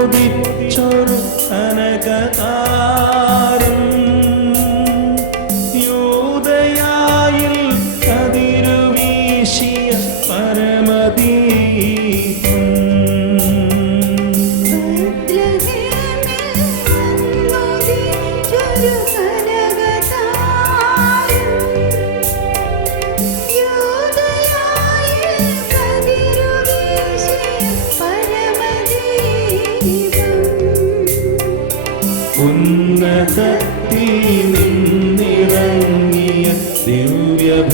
ഉദിച്ചൊരു കനകതാരം യൂദയായിൽ കതിരുവീശിയ പരമദീപം ഉന്നതത്തിൽ നിന്നിറങ്ങിയ ദിവ്യബോധ്യം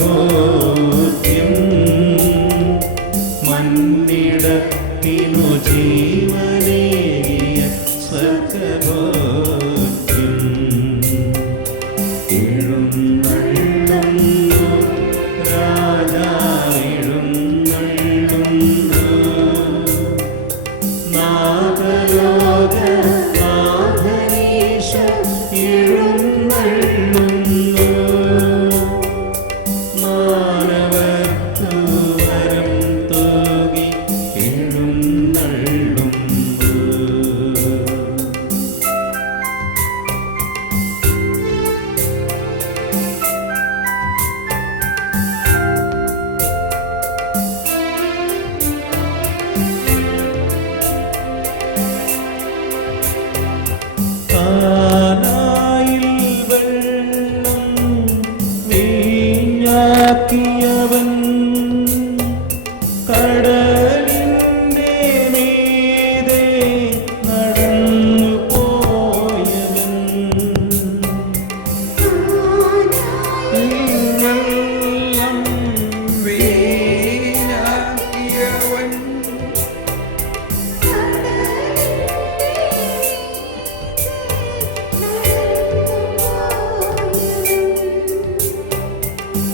മണ്ണിടത്തിനു ജീവനേകിയ സ്വർഗ്ഗബോധ്യം എഴുന്നള്ളുന്നു രാജാ എഴുന്നള്ളുന്നു നാഗലോക ിയവൻ കടലിൻ്റെ മീതെ നടന്നു പോയവൻ വെള്ളം വീഞ്ഞാക്കിയവൻ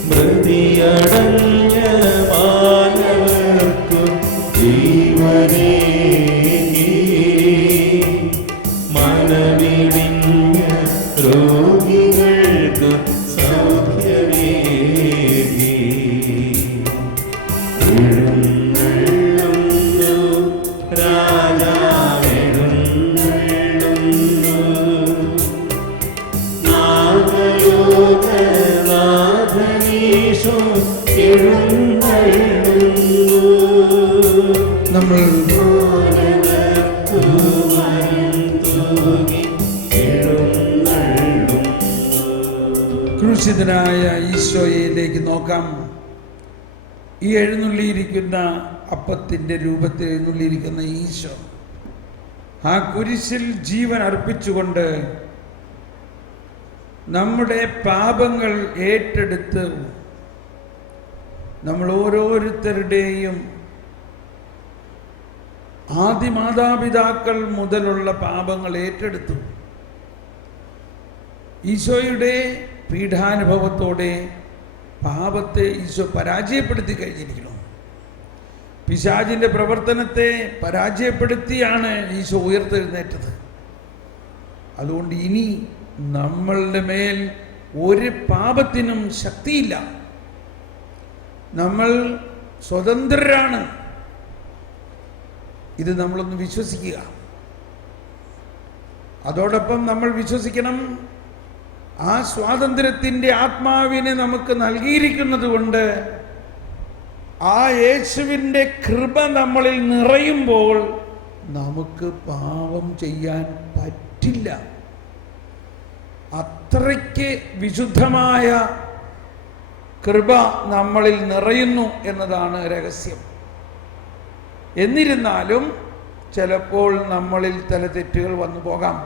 മൃതിയടഞ്ഞ മാനവർക്കു ജീവനേകി മനമിടിഞ്ഞ രോഗികൾക്കു സൗഖ്യമേകി എഴുന്നള്ളുന്നു രാജാവെഴുന്നള്ളുന്നു നാഗലോക നമ്മൾ ക്രൂശിതനായ ഈശോയിലേക്ക് നോക്കാം. ഈ എഴുന്നള്ളിയിരിക്കുന്ന അപ്പത്തിൻ്റെ രൂപത്തിൽ എഴുന്നള്ളിയിരിക്കുന്ന ഈശോ ആ കുരിശിൽ ജീവൻ അർപ്പിച്ചുകൊണ്ട് നമ്മുടെ പാപങ്ങൾ ഏറ്റെടുത്ത് നമ്മൾ ഓരോരുത്തരുടെയും ആദിമാതാപിതാക്കൾ മുതലുള്ള പാപങ്ങൾ ഏറ്റെടുത്തു. ഈശോയുടെ പീഠാനുഭവത്തോടെ പാപത്തെ ഈശോ പരാജയപ്പെടുത്തി കഴിഞ്ഞിരിക്കുന്നു. പിശാചിൻ്റെ പ്രവർത്തനത്തെ പരാജയപ്പെടുത്തിയാണ് ഈശോ ഉയർത്തെഴുന്നേറ്റത്. അതുകൊണ്ട് ഇനി നമ്മളുടെ മേൽ ഒരു പാപത്തിനും ശക്തിയില്ല. നമ്മൾ സ്വതന്ത്രരാണ്. ഇത് നമ്മളൊന്ന് വിശ്വസിക്കുക. അതോടൊപ്പം നമ്മൾ വിശ്വസിക്കണം, ആ സ്വാതന്ത്ര്യത്തിൻ്റെ ആത്മാവിനെ നമുക്ക് നൽകിയിരിക്കുന്നത് കൊണ്ട് ആ യേശുവിൻ്റെ കൃപ നമ്മളിൽ നിറയുമ്പോൾ നമുക്ക് പാപം ചെയ്യാൻ പറ്റില്ല. അത്രയ്ക്ക് വിശുദ്ധമായ കൃപ നമ്മളിൽ നിറയുന്നു എന്നതാണ് രഹസ്യം. എന്നിരുന്നാലും ചിലപ്പോൾ നമ്മളിൽ ചില തെറ്റുകൾ വന്നു പോകാം.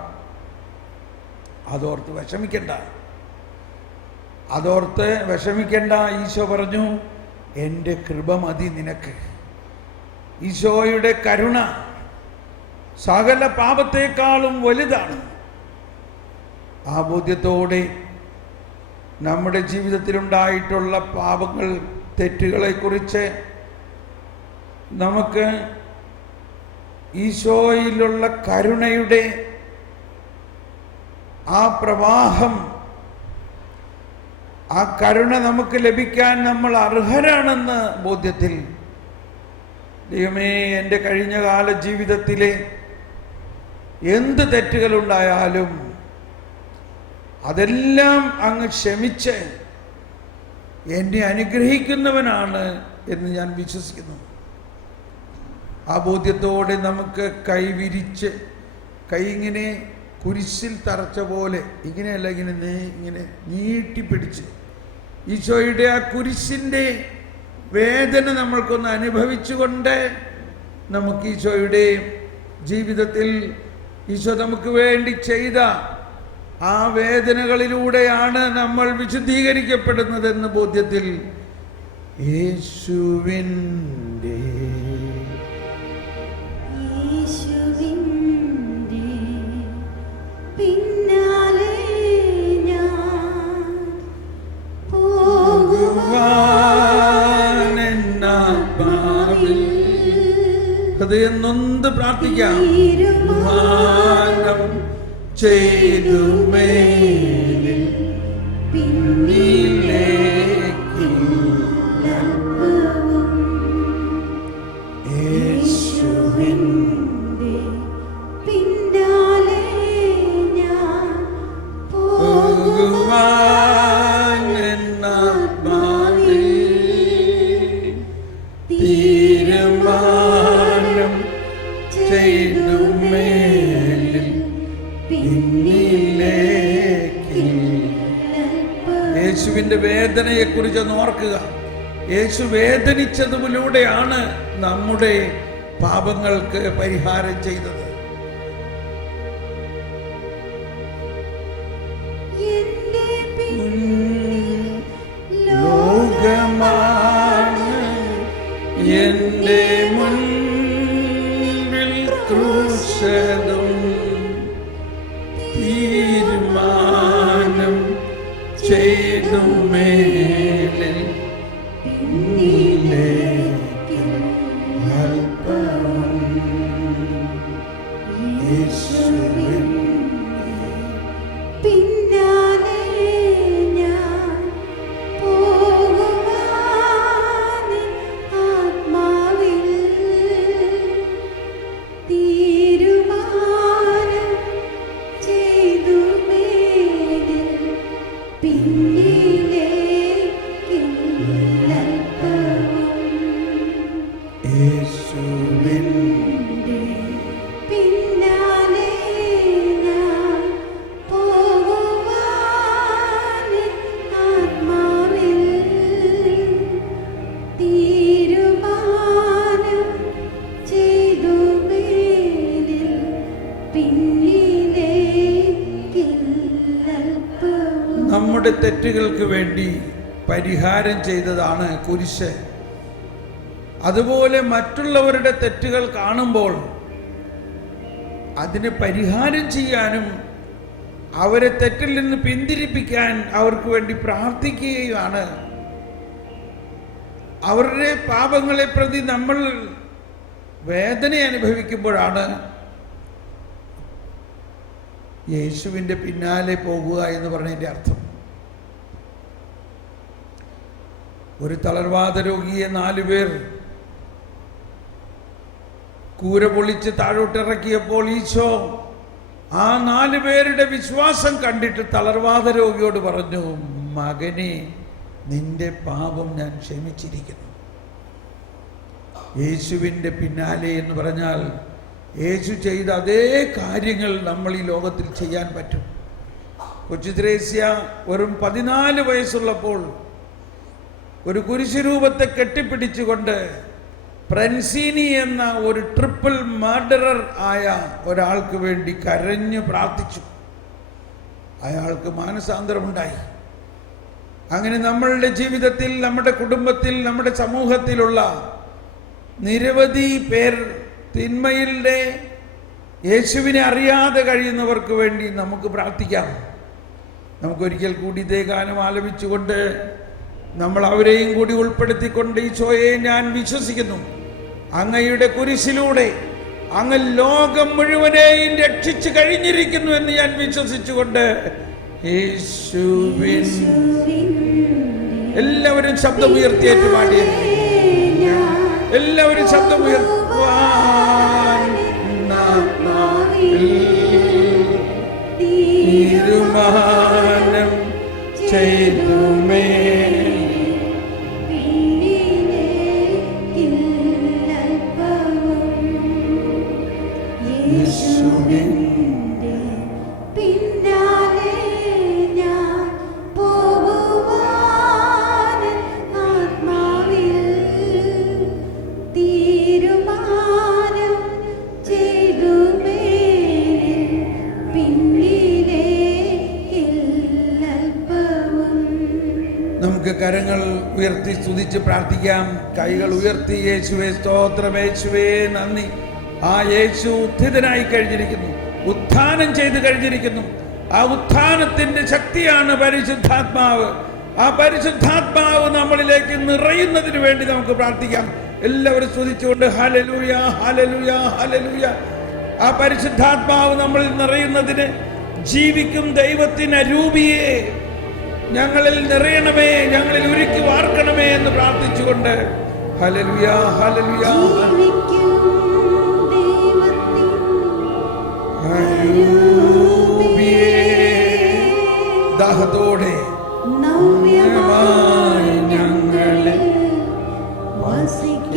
അതോർത്ത് വിഷമിക്കണ്ട. ഈശോ പറഞ്ഞു, എൻ്റെ കൃപ മതി നിനക്ക്. ഈശോയുടെ കരുണ സകല പാപത്തെക്കാളും വലുതാണ്. ആ ബോധ്യത്തോടെ നമ്മുടെ ജീവിതത്തിലുണ്ടായിട്ടുള്ള പാപങ്ങൾ, തെറ്റുകളെക്കുറിച്ച് നമുക്ക് ഈശോയിലുള്ള കരുണയുടെ ആ പ്രവാഹം, ആ കരുണ നമുക്ക് ലഭിക്കാൻ നമ്മൾ അർഹരാണെന്ന് ബോധ്യത്തിൽ, ദൈവമേ, എൻ്റെ കഴിഞ്ഞകാല ജീവിതത്തിലെ എന്ത് തെറ്റുകളുണ്ടായാലും അതെല്ലാം അങ്ങ് ക്ഷമിച്ച് എന്നെ അനുഗ്രഹിക്കുന്നവനാണ് എന്ന് ഞാൻ വിശ്വസിക്കുന്നു. ആ ബോധ്യത്തോടെ നമുക്ക് കൈവിരിച്ച്, കൈ ഇങ്ങനെ കുരിശിൽ തറച്ച പോലെ ഇങ്ങനെയല്ല, ഇങ്ങനെ നീട്ടിപ്പിടിച്ച് ഈശോയുടെ ആ കുരിശിൻ്റെ വേദന നമ്മൾക്കൊന്ന് അനുഭവിച്ചുകൊണ്ട് നമുക്ക് ഈശോയുടെ ജീവിതത്തിൽ ഈശോ നമുക്ക് വേണ്ടി ചെയ്ത ആ വേദനകളിലൂടെയാണ് നമ്മൾ വിശുദ്ധീകരിക്കപ്പെടുന്നതെന്ന ബോധ്യത്തിൽ യേശുവിൻ്റെ പിന്നാലെ ഞാൻ പോകുവാനെന്നാത്മാവിൽ ഹൃദയം നൊന്ത് പ്രാർത്ഥിക്കാം. മാനം ചെയ്തു മേലിൽ പിന്നിലേക്ക് യേശുവിൻ്റെ പിന്നാലെ ഞാൻ പോകുവാനെന്നാത്മാവിൽ തീരുമാനം ചെയ്തു മേലിൽ പിന്നിലേക്ക്. യേശുവിൻ്റെ വേദനയെക്കുറിച്ച് ഒന്ന് ഓർക്കുക. യേശു വേദനിച്ചതിലൂടെയാണ് നമ്മുടെ പാപങ്ങൾക്ക് പരിഹാരം ചെയ്തത്. ലോകമാണ് എൻ്റെ മുൻപിൽ ക്രൂശതും തീരുമാനം ചെയ്തു മേലിൽ പിന്നിലേക്ക് അല്പം യേശുവിൻ്റെ പിന്നാലെ ഞാൻ പോകുവാൻ ആത്മാവിൽ തീരുമാനം ചെയ്തു മേലിൽ പിന്നിലേക്ക് അല്പവും യേശുവിൻ്റെ പിന്നാലെ ഞാൻ പോകുവാൻ ആത്മാവിൽ തീരുമാനം ചെയ്തു മേലിൽ പിന്നിലേക്ക് അല്പവും. നമ്മുടെ തെറ്റുകൾക്ക് വേണ്ടി പരിഹാരം ചെയ്തതാണ് കുരിശ്. അതുപോലെ മറ്റുള്ളവരുടെ തെറ്റുകൾ കാണുമ്പോൾ അതിന് പരിഹാരം ചെയ്യാനും അവരെ തെറ്റിൽ നിന്ന് പിന്തിരിപ്പിക്കാൻ അവർക്ക് വേണ്ടി പ്രാർത്ഥിക്കുകയാണ്. അവരുടെ പാപങ്ങളെ പ്രതി നമ്മൾ വേദന അനുഭവിക്കുമ്പോഴാണ് യേശുവിൻ്റെ പിന്നാലെ പോകുക എന്ന് പറഞ്ഞതിൻ്റെ അർത്ഥം. ഒരു തളർവാദ രോഗിയെ 4 പേർ കൂര പൊളിച്ച് താഴോട്ടിറക്കിയപ്പോൾ ഈശോ ആ 4 പേരുടെ വിശ്വാസം കണ്ടിട്ട് തളർവാദ രോഗിയോട് പറഞ്ഞു, മകനെ, നിന്റെ പാപം ഞാൻ ക്ഷമിച്ചിരിക്കുന്നു. യേശുവിൻ്റെ പിന്നാലെ എന്ന് പറഞ്ഞാൽ യേശു ചെയ്ത അതേ കാര്യങ്ങൾ നമ്മൾ ഈ ലോകത്തിൽ ചെയ്യാൻ പറ്റും. കൊച്ചു ത്രേസ്യ വെറും 14 വയസ്സുള്ളപ്പോൾ ഒരു കുരിശുരൂപത്തെ കെട്ടിപ്പിടിച്ചുകൊണ്ട് ഫ്രൻസീനി എന്ന ഒരു ട്രിപ്പിൾ മർഡറർ ആയ ഒരാൾക്ക് വേണ്ടി കരഞ്ഞു പ്രാർത്ഥിച്ചു. അയാൾക്ക് മാനസാന്തരമുണ്ടായി. അങ്ങനെ നമ്മളുടെ ജീവിതത്തിൽ, നമ്മുടെ കുടുംബത്തിൽ, നമ്മുടെ സമൂഹത്തിലുള്ള നിരവധി പേർ തിന്മയിലെ യേശുവിനെ അറിയാതെ കഴിയുന്നവർക്ക് വേണ്ടി നമുക്ക് പ്രാർത്ഥിക്കാം. നമുക്കൊരിക്കൽ കൂടി ഇതേ ഗാനം ആലപിച്ചുകൊണ്ട് നമ്മൾ അവരെയും കൂടി ഉൾപ്പെടുത്തിക്കൊണ്ട്, ഈശോയെ, ഞാൻ വിശ്വസിക്കുന്നു അങ്ങയുടെ കുരിശിലൂടെ അങ്ങ് ലോകം മുഴുവനെയും രക്ഷിച്ചു കഴിഞ്ഞിരിക്കുന്നു എന്ന് ഞാൻ വിശ്വസിച്ചുകൊണ്ട് യേശുവിൻ എല്ലാവരും ശബ്ദമുയർത്തിയേറ്റ് പാടിയത്, എല്ലാവരും ശബ്ദമുയർത്തുവാൻ തീരുമാനം ചെയ്തുമേ. യേശുവിന്റെ പിന്നാലെ ഞാൻ പോകുവാൻ ആത്മാവിൽ തീരുമാനം ചെയ്തുമേ. പിന്നിലേക്കില്ലൽപ്പവും. നമുക്ക് കരങ്ങൾ ഉയർത്തി സ്തുതിച്ച് പ്രാർത്ഥിക്കാം. കൈകൾ ഉയർത്തി യേശുവേ സ്തോത്രം, യേശുവേ നന്ദി. ആ യേശു ഉത്ഥിതനായി കഴിഞ്ഞിരിക്കുന്നു, ഉത്ഥാനം ചെയ്ത് കഴിഞ്ഞിരിക്കുന്നു. ആ ഉത്ഥാനത്തിന്റെ ശക്തിയാണ് പരിശുദ്ധാത്മാവ്. ആ പരിശുദ്ധാത്മാവ് നമ്മളിലേക്ക് നിറയുന്നതിന് വേണ്ടി നമുക്ക് പ്രാർത്ഥിക്കാം. എല്ലാവരും സ്തുതിച്ചുകൊണ്ട് ഹല്ലേലൂയ, ഹല്ലേലൂയ, ഹല്ലേലൂയ. ആ പരിശുദ്ധാത്മാവ് നമ്മളിൽ നിറയുന്നതിന് ജീവിക്കും ദൈവത്തിന് അരൂപിയെ ഞങ്ങളിൽ നിറയണമേ, ഞങ്ങളിൽ ഉരുക്കി വാർക്കണമേ എന്ന് പ്രാർത്ഥിച്ചുകൊണ്ട് ഹല്ലേലൂയ, ഹല്ലേലൂയ. ദാഹത്തോടെ നവ്യമായി ഞങ്ങളിൽ വസിക്കേണമേ.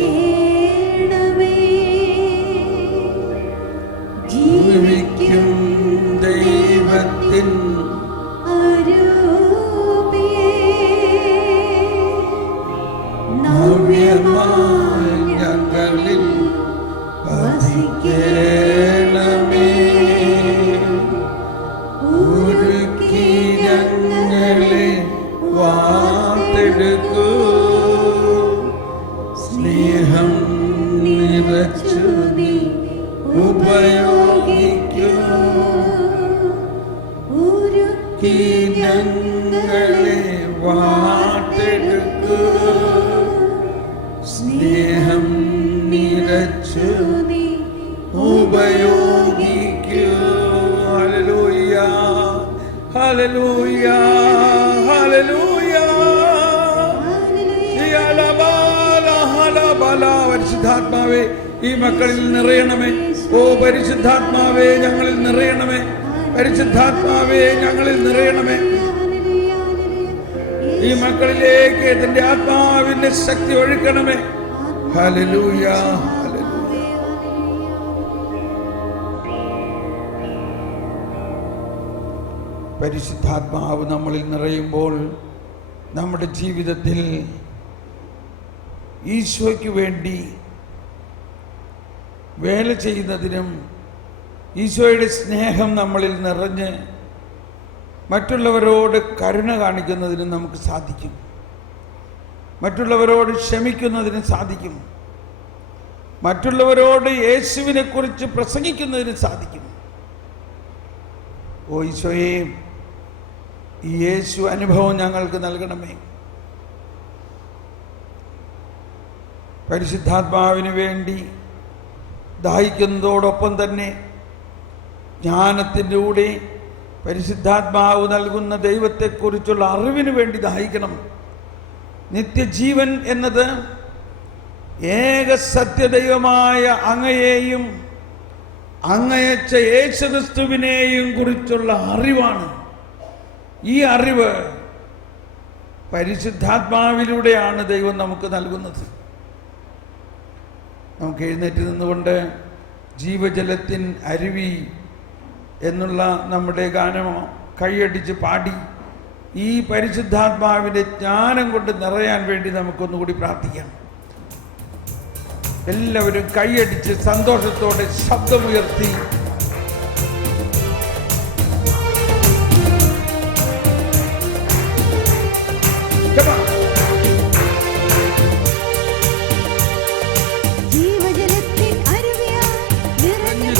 ജീവിക്കും ദൈവത്തിൻ അരൂപിയേ നവ്യമായി ഞങ്ങളിൽ വസിക്കേണമേ. ഒരുക്കി ഞങ്ങളെ വാർത്തെടുക്കൂ, സ്നേഹം നിറച്ചു നീ ഉപയോഗിക്കൂ. ഒരുക്കി ഞങ്ങളെ വാർത്തെടുക്കൂ, സ്നേഹം നിറച്ചു ഉപയോഗിക്കൂ. Hallelujah, hallelujah, hallelujah. പരിശുദ്ധാത്മാവേ ഈ മക്കളിൽ നിറയണമേ. ഓ പരിശുദ്ധാത്മാവേ ഞങ്ങളിൽ നിറയണമേ. പരിശുദ്ധാത്മാവേ ഞങ്ങളിൽ നിറയണമേ. ഈ മക്കളിലേക്ക് ഇതിന്റെ ആത്മാവിന്റെ ശക്തി ഒഴുക്കണമേ. Hallelujah, hallelujah. പരിശുദ്ധാത്മാവ് നമ്മളിൽ നിറയുമ്പോൾ നമ്മുടെ ജീവിതത്തിൽ ഈശോയ്ക്ക് വേണ്ടി വേല ചെയ്യുന്നതിനും ഈശോയുടെ സ്നേഹം നമ്മളിൽ നിറഞ്ഞ് മറ്റുള്ളവരോട് കരുണ കാണിക്കുന്നതിനും നമുക്ക് സാധിക്കും. മറ്റുള്ളവരോട് ക്ഷമിക്കുന്നതിന് സാധിക്കും. മറ്റുള്ളവരോട് യേശുവിനെ കുറിച്ച് പ്രസംഗിക്കുന്നതിന് സാധിക്കും. ഓ ഈശോയെ, ഈ യേശു അനുഭവം ഞങ്ങൾക്ക് നൽകണമേ. പരിശുദ്ധാത്മാവിന് വേണ്ടി ദാഹിക്കുന്നതോടൊപ്പം തന്നെ ജ്ഞാനത്തിൻ്റെ കൂടെ പരിശുദ്ധാത്മാവ് നൽകുന്ന ദൈവത്തെക്കുറിച്ചുള്ള അറിവിന് വേണ്ടി ദാഹിക്കണം. നിത്യജീവൻ എന്നത് ഏക സത്യദൈവമായ അങ്ങയെയും അങ്ങയച്ച യേശുക്രിസ്തുവിനെയും കുറിച്ചുള്ള അറിവാണ്. ഈ അറിവ് പരിശുദ്ധാത്മാവിലൂടെയാണ് ദൈവം നമുക്ക് നൽകുന്നത്. നമുക്ക് എഴുന്നേറ്റ് നിന്നുകൊണ്ട് ജീവജലത്തിൻ അരുവി എന്നുള്ള നമ്മുടെ ഗാനം കൈയടിച്ച് പാടി ഈ പരിശുദ്ധാത്മാവിൻ്റെ ജ്ഞാനം കൊണ്ട് നിറയാൻ വേണ്ടി നമുക്കൊന്നുകൂടി പ്രാർത്ഥിക്കാം. എല്ലാവരും കൈയടിച്ച് സന്തോഷത്തോടെ ശബ്ദമുയർത്തി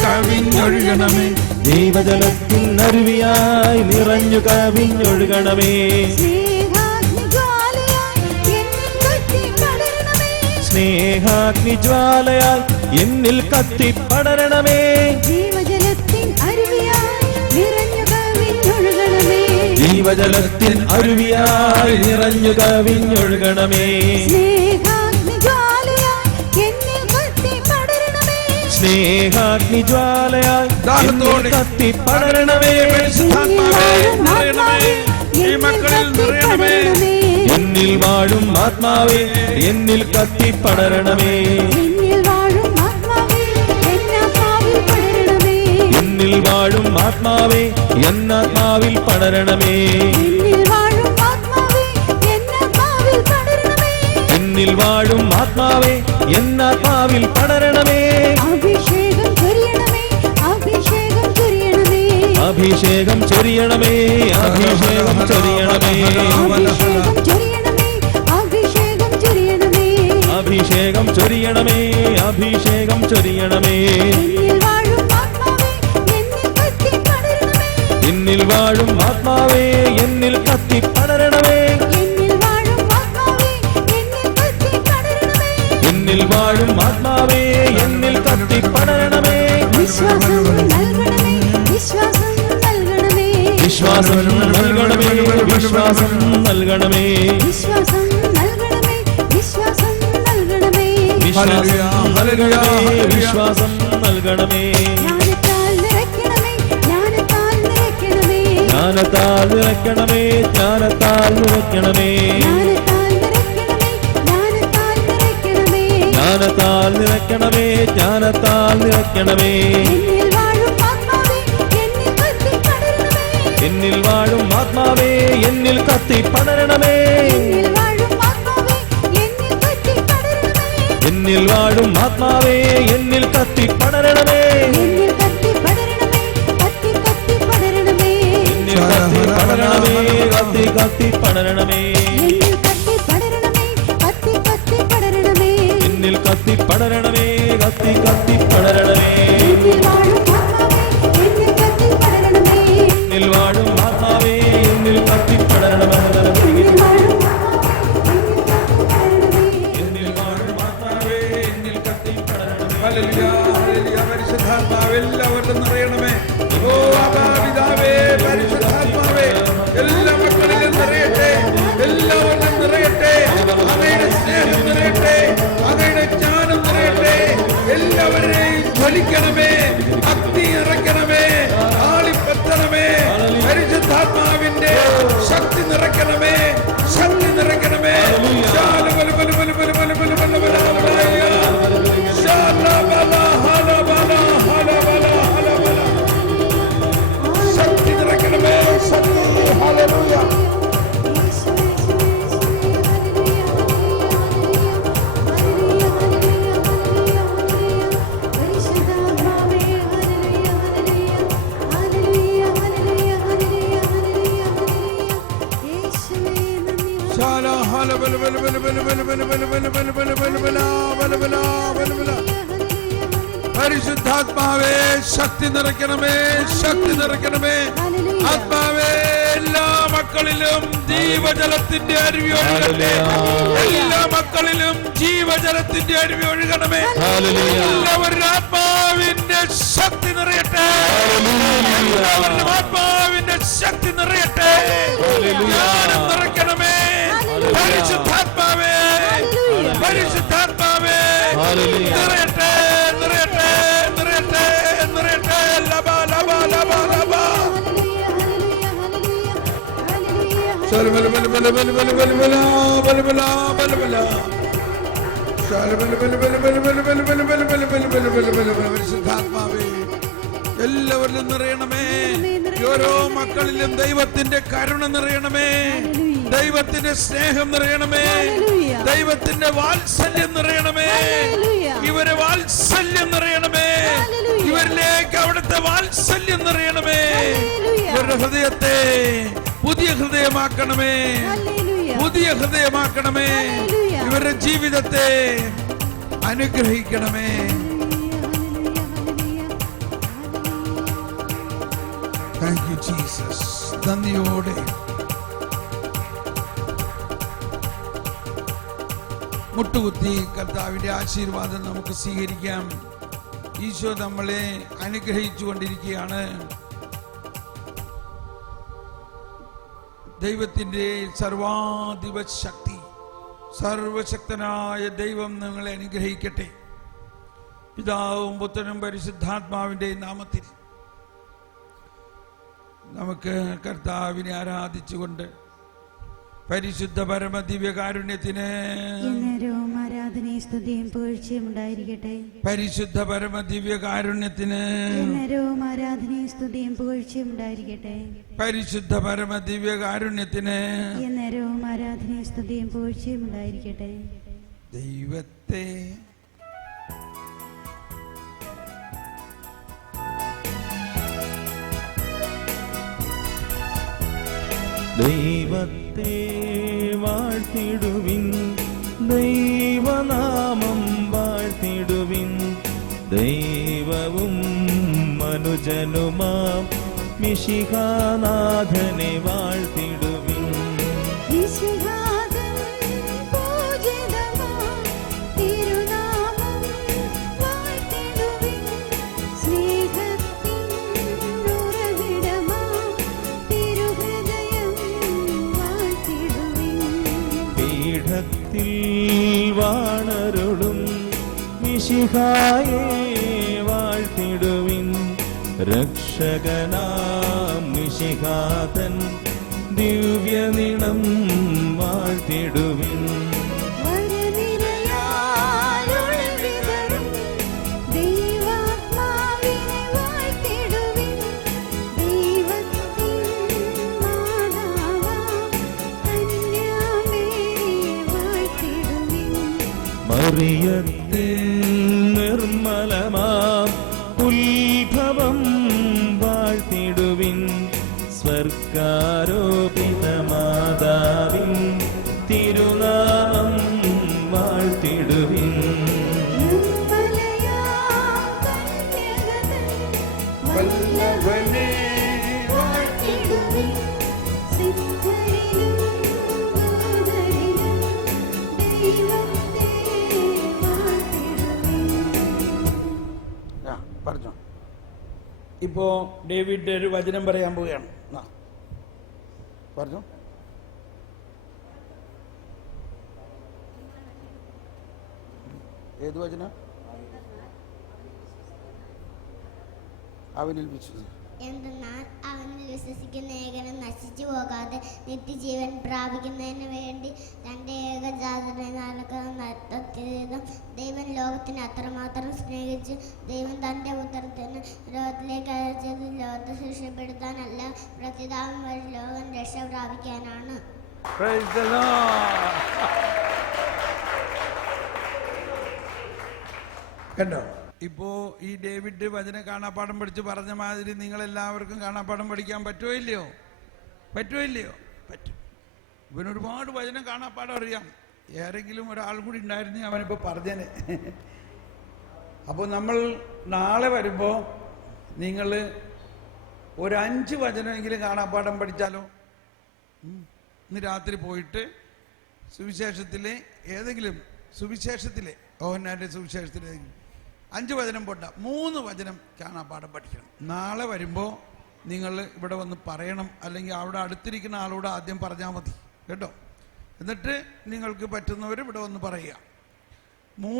കവിഞ്ഞൊഴുകണമേ. ദൈവജലത്തിൻ അരുവിയായി നിറഞ്ഞു കവിഞ്ഞൊഴുകണമേ. സ്നേഹാഗ്നിജ്വാലയാൽ എന്നിൽ കത്തിപ്പടരണമേ. ജീവജലത്തിൻ അരുവിയായി നിറഞ്ഞു കവിഞ്ഞൊഴുകണമേ. ജീവജലത്തിൻ അരുവിയായി നിറഞ്ഞു കവിഞ്ഞൊഴുകണമേ. സ്നേഹാഗ്നിജ്വാലയാൽ എന്നിൽ കത്തിപ്പടരണമേ. സ്നേഹാഗ്നിജ്വാലയാൽ ഉത്സാഹത്തോടെ കത്തി പടരണമേ. പരിശുദ്ധാത്മാവേ നിറയണമേ, ഈ മക്കളിൽ നിറയണമേ. എന്നിൽ വാഴും ആത്മാവേ എന്നിൽ കത്തി പടരണമേ. എന്നിൽ വാഴും ആത്മാവേ എന്നാത്മാവിൽ പടരണമേ. എന്നിൽ വാഴും ആത്മാവേ എന്നാത്മാവിൽ പടരണമേ. എന്നിൽ വാഴും ആത്മാവേ എന്നാത്മാവിൽ പടരണമേ. എന്നിൽ വാഴും ആത്മാവേ എന്നാത്മാവിൽ പടരണമേ. അഭിഷേകം ചൊരിയണമേ, അഭിഷേകം ചൊരിയണമേ. അഭിഷേകം ചൊരിയണമേ, അഭിഷേകം ചൊരിയണമേ. അഭിഷേകം ചൊരിയണമേ, അഭിഷേകം ചൊരിയണമേ. അഭിഷേകം ചൊരിയണമേ, അഭിഷേകം ചൊരിയണമേ. എന്നിൽ വാഴും ആത്മാവേ എന്നിൽ കത്തി പടരണമേ. എന്നിൽ വാഴും ആത്മാവേ എന്നിൽ കത്തി പടരണമേ. എന്നിൽ വാഴും ആത്മാവേ എന്നിൽ കത്തി എന്നിൽ വാഴും ആത്മാവേ എന്നിൽ കത്തി പടരണമേ. പടരണമേ. വിശ്വാസം നൽകണമേ, വിശ്വാസം നൽകണമേ. വിശ്വാസം നൽകണമേ, വിശ്വാസം നൽകണമേ. വിശ്വാസം നൽകണമേ, വിശ്വാസം നൽകണമേ. വിശ്വാസം നൽകണമേ, വിശ്വാസം നൽകണമേ. ജ്ഞാനത്താൽ നിറയ്ക്കണമേ, ജ്ഞാനത്താൽ നിറയ്ക്കണമേ. ജ്ഞാനത്താൽ നിറയ്ക്കണമേ, ജ്ഞാനത്താൽ നിറയ്ക്കണമേ. ജ്ഞാനത്താൽ നിറയ്ക്കണമേ, ജ്ഞാനത്താൽ നിറയ്ക്കണമേ. എന്നിൽ വാഴും ആത്മാവേ എന്നിൽ കത്തി പടരണമേ. എന്നിൽ വാഴും ആത്മാവേ എന്നിൽ കത്തി പടരണമേ. എന്നിൽ വാഴും ആത്മാവേ എന്നിൽ കത്തി പടരണമേ. എന്നിൽ കത്തി പടരണമേ, കത്തി കത്തി പടരണമേ. എന്നിൽ കത്തി പടരണമേ, കത്തി കത്തി പടരണമേ. എന്നിൽ വാഴും ആത്മാവേ എന്നിൽ കത്തി പടരണമേ. എന്നിൽ വാഴും ആത്മാവേ എന്നിൽ എന്നിൽ കത്തി പടരണമേ. ആത്മാവേ എന്നിൽ കത്തി പടരണമേ. Hallelujah, hallelujah. പരിശുദ്ധാത്മാവ് എല്ലാവരിലും നിറയണമേ. ഓ പിതാവേ, പരിശുദ്ധാത്മാവേ എല്ലാ മക്കളിലും നിറയട്ടെ, എല്ലാവരിലും നിറയട്ടെ. അങ്ങയുടെ സ്നേഹം നിറയട്ടെ, അങ്ങയുടെ ജ്ഞാനം നിറയട്ടെ. എല്ലാവരെയും ജ്വലിക്കണമേ, അഗ്നി ഇറക്കണമേ, ആളിപ്പത്തണമേ. പരിശുദ്ധാത്മാവിന്റെ ശക്തി നിറയ്ക്കണമേ, ശക്തി നിറയ്ക്കണമേ. ശക്തി നിറയ്ക്കണമേ, ശക്തി. ഹല്ലേലൂയ. ശാല ഹല ബല ബല ബല ബല ബല ബല ബല ബല ബല ബല ബല ബല ബല ബല ബല. പരിശുദ്ധാത്മാവേ ശക്തി നിറയ്ക്കണമേ, ശക്തി നിറയ്ക്കണമേ. ആത്മാവേ എല്ലാ മക്കളിലും ജീവജലത്തിന്റെ അരുവി ഒഴുകട്ടെ. എല്ലാ മക്കളിലും ജീവജലത്തിന്റെ അരുവി ഒഴുകണമേ. എല്ലാവരും ആത്മാവിന്റെ ശക്തി നിറയട്ടെ, എല്ലാവരും ആത്മാവിന്റെ ശക്തി നിറയട്ടെ. ജ്ഞാനം നിറയ്ക്കണമേ. പരിശുദ്ധാത്മാവേ, പരിശുദ്ധാത്മാവേ നിറയട്ടെ, നിറയട്ടെ, നിറയട്ടെ, നിറയട്ടെ. ലബ ലബ ലബ ലബ. ശാല ബല ബല ബല ബല ബല ബല ബല ബല ബല ബല ബല. ശാല ബല ബല ബല ബല ബല ബല ബല ബല ബല ബല ബല ബല ബല ബല. പരിശുദ്ധാത്മാവേ എല്ലാവരിലും നിറയണമേ. ഓരോ മക്കളിലും ദൈവത്തിന്റെ കരുണ നിറയണമേ, ദൈവത്തിന്റെ സ്നേഹം നിറയണമേ, ദൈവത്തിന്റെ വാത്സല്യം നിറയണമേ. ഇവരെ വാത്സല്യം നിറയണമേ, ഇവരിലേക്ക് അവിടുത്തെ വാത്സല്യം നിറയണമേ. ഇവരുടെ ഹൃദയത്തെ പുതിയ ഹൃദയമാക്കണമേ, പുതിയ ഹൃദയമാക്കണമേ. ഇവരുടെ ജീവിതത്തെ അനുഗ്രഹിക്കണമേ. Thank you Jesus. നന്ദിയോടെ മുട്ടുകുത്തി കർത്താവിന്റെ ആശീർവാദം നമുക്ക് സ്വീകരിക്കാം. ഈശോ നമ്മളെ അനുഗ്രഹിച്ചു കൊണ്ടിരിക്കുകയാണ്. ദൈവത്തിന്റെ സർവാധിപ ശക്തി, സർവശക്തനായ ദൈവം നിങ്ങളെ അനുഗ്രഹിക്കട്ടെ. പിതാവും പുത്രനും പരിശുദ്ധാത്മാവിന്റെ നാമത്തിൽ നമുക്ക് കർത്താവിനെ ആരാധിച്ചുകൊണ്ട് പരിശുദ്ധ പരമ ദിവ്യകാരുണ്യത്തിന് എന്നേരവും ആരാധനയും സ്തുതിയും പുകഴ്ചയും ഉണ്ടായിരിക്കട്ടെ. പരിശുദ്ധ പരമ ദിവ്യകാരുണ്യത്തിന് എന്നേരവും ആരാധനയും സ്തുതിയും പുകഴ്ചയും ഉണ്ടായിരിക്കട്ടെ. പരിശുദ്ധ പരമ ദിവ്യകാരുണ്യത്തിന് എന്നേരവും ആരാധനയും സ്തുതിയും പുകഴ്ചയും ഉണ്ടായിരിക്കട്ടെ. ദൈവത്തെ ദൈവത്തെ വാഴ്ത്തിടുവിൻ, ദൈവനാമം വാഴ്ത്തിടുവിൻ. ദൈവവും മനുജനുമാം മിശിഹാനാഥനെ വാഴ്ത്തിടുവിൻ. വിശുദ്ധാതൻ പൂജിതമാം തിരുനാമം വാഴ്ത്തിടുവിൻ. സ്നേഹത്തിൻ ഉറവിടമാം തിരുഹൃദയം വാഴ്ത്തിടുവിൻ. പീഠത്തിൽ വാണരുളും മിശിഹായെ വാഴ്ത്തിടുവിൻ. രക്ഷകനാം മിശിഹാതൻ ദിവ്യനിണം വാഴ്ത്തിടുവിൻ. വരനിരയാൽ ഒളിവിതറും ദൈവാത്മാവിനെ വാഴ്ത്തിടുവിൻ. ദൈവത്തിൻ മാതാവാം കന്യാമേരിയെ വാഴ്ത്തിടുവിൻ. മറിയത്തിൻ നിർമ്മലമാം ഉത്ഭവം വാഴ്ത്തിടുവിൻ. സ്വർഗാരോപിത മാതാവിൻ തിരുനാമം വാഴ്ത്തിടുവിൻ. നിർമ്മലയാം കന്യകതൻ വല്ലഭനെ വാഴ്ത്തിടുവിൻ. സിദ്ധരിലും ദൂതരിലും ദൈവത്തെ വാഴ്ത്തിടുവിൻ. പറഞ്ഞോ. ഇപ്പോ ഡേവിഡ് ഒരു വചനം പറയാൻ പോവുകയാണ്. പറഞ്ഞു. ഏത് വചനം? അവനിൽ വിശ്വസിക്കും. എന്തെന്നാൽ അവനിൽ വിശ്വസിക്കുന്ന ഏകനും നശിച്ചു പോകാതെ നിത്യജീവൻ പ്രാപിക്കുന്നതിന് വേണ്ടി തൻ്റെ ഏകജാതനെ നൽകുന്ന ദൈവം ലോകത്തിന് അത്രമാത്രം സ്നേഹിച്ചു. ദൈവം തൻ്റെ പുത്രത്തിന് ലോകത്തിലേക്ക് അയച്ചത് ലോകത്തെ ശിക്ഷപ്പെടുത്താനല്ല, പ്രത്യുതാപം വഴി ലോകം രക്ഷ പ്രാപിക്കാനാണ്. കണ്ടോ? ഇപ്പോ ഈ ഡേവിഡ് വചനം കാണാപ്പാഠം പഠിച്ച് പറഞ്ഞ മാതിരി നിങ്ങൾ എല്ലാവർക്കും കാണാപ്പാഠം പഠിക്കാൻ പറ്റുമോ ഇല്ലയോ? പറ്റുമോ ഇല്ലയോ? പറ്റും. ഇവന് ഒരുപാട് വചനം കാണാപ്പാഠം അറിയാം. ആരെങ്കിലും ഒരാൾ കൂടി ഉണ്ടായിരുന്നേ അവനിപ്പോ പറഞ്ഞേനെ. അപ്പോൾ നമ്മൾ നാളെ വരുമ്പോൾ നിങ്ങൾ ഒരു 5 വചനമെങ്കിലും കാണാപ്പാഠം പഠിച്ചാലോ? ഇന്ന് രാത്രി പോയിട്ട് സുവിശേഷത്തിലെ ഏതെങ്കിലും സുവിശേഷത്തിലെ യോഹന്നാന്റെ സുവിശേഷത്തിലെ 5 വചനം പോട്ട 3 വചനം കാണാപ്പാഠം പഠിക്കണം. നാളെ വരുമ്പോൾ നിങ്ങൾ ഇവിടെ വന്ന് പറയണം, അല്ലെങ്കിൽ അവിടെ അടുത്തിരിക്കുന്ന ആളോട് ആദ്യം പറഞ്ഞാൽ മതി കേട്ടോ. എന്നിട്ട് നിങ്ങൾക്ക് പറ്റുന്നവർ ഇവിടെ വന്ന് പറയുക.